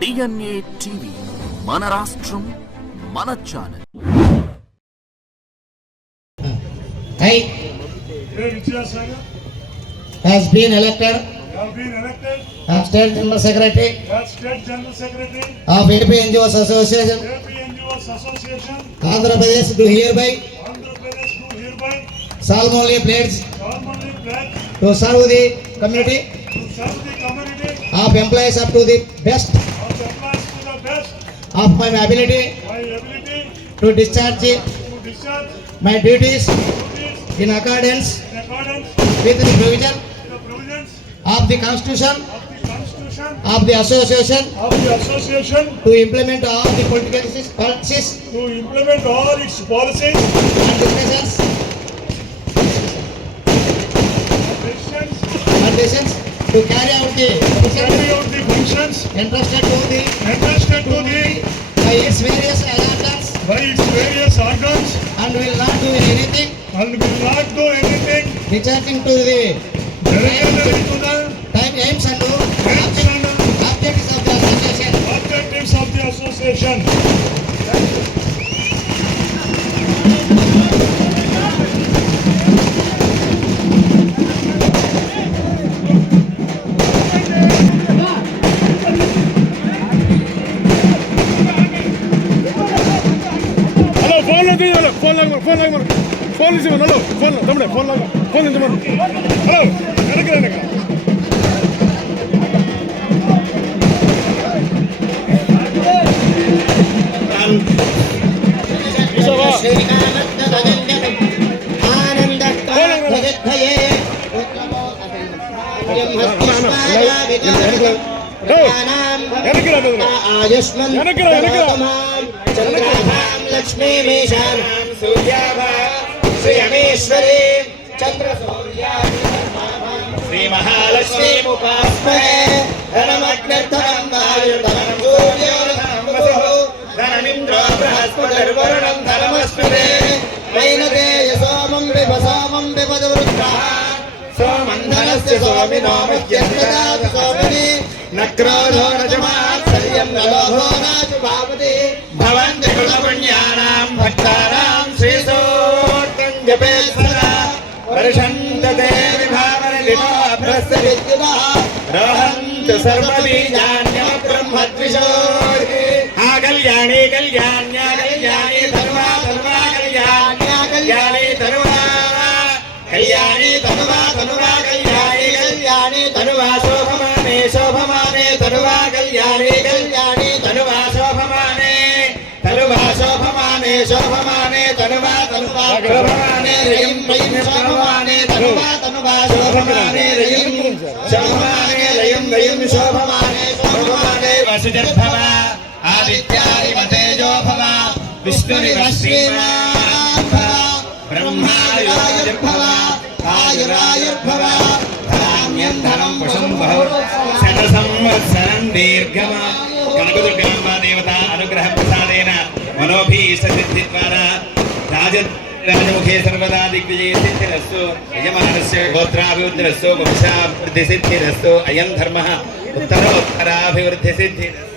DNA TV, మన రాష్ట్రం మన channel. Has been elected as State General Secretary of AP NGOs Association, Andhra Pradesh, do hereby solemnly pledge to serve the community of employees up to the best of my ability to discharge my duties in accordance with the provision of the Constitution of the association to implement all the political policies and decisions to carry out the functions entrusted to the by its various organs and will not do anything discharging to the time aims and objectives of the association. Phone ఇవ్వను phone తమ్ముడే phone ఇవ్వను hello వెనక్కి రండి लक्ष्मी मेषान सूर्याभा श्रीयमेश्वरी चंद्र सूर्या श्री महालक्ष्मी मुपास्महे धनमग्नधनं वायुर्धनं सूर्योर्धनं वसुः धनमिन्द्रो बृहस्पतिर्वरुणं धनमस्मृते वैनते सोमं विपदवृत्रः सोमं धनस्य सोमिनो मह्यन्नदातु सोमिनि न क्रोधो न च मात्सर्यं न लोभो न च भावति भवन्ति कुलपुण्यानां भक्तानां श्रीसूक्तं जपेत् सदा वर्षन्ते विभावनलिनोऽभ्रस्य विद्युतः रोहन्तु सर्वबीजान्यं ब्रह्मद्विषोऽर्हि कल्याणी कल्याण्या कल्याणी धर्मा धर्मा कल्याण्या कल्याणी धर्मा कल्याणी धर्मा धर्मा कल्याणी कल्याणी धर्मा शोभमाने शोभमाने धर्मा कल्याणी कल्याणी धर्मा शोभमाने धर्मा शोभमाने शोभमाने धर्मा धर्मा शोभमाने रयं रयं शोभमाने धर्मा धर्मा शोभमाने रयं शोभमाने रयं रयं शोभमाने शोभमाने वसुजर्भव आदित्यादिवतेजो भव विष्णुरिवश्रीमान् ब्रह्मायुर्भव आयुरायुर्भव धान्यं धनं पुषं बहु शतसंवत्सरं दीर्घमा कनकदुर्गाम्बा देवता अनुग्रह प्रसादेन मनोभीष्टसिद्धिद्वारा राजमुखे सर्वदा दिग्विजये सिद्धिरस्तु यजमानस्य गोत्राभिवृद्धिरस्तु वंशाभिवृद्धिसिद्धिरस्तु अयं धर्मः उत्तरोत्तराभिवृद्धिसिद्धिरस्तु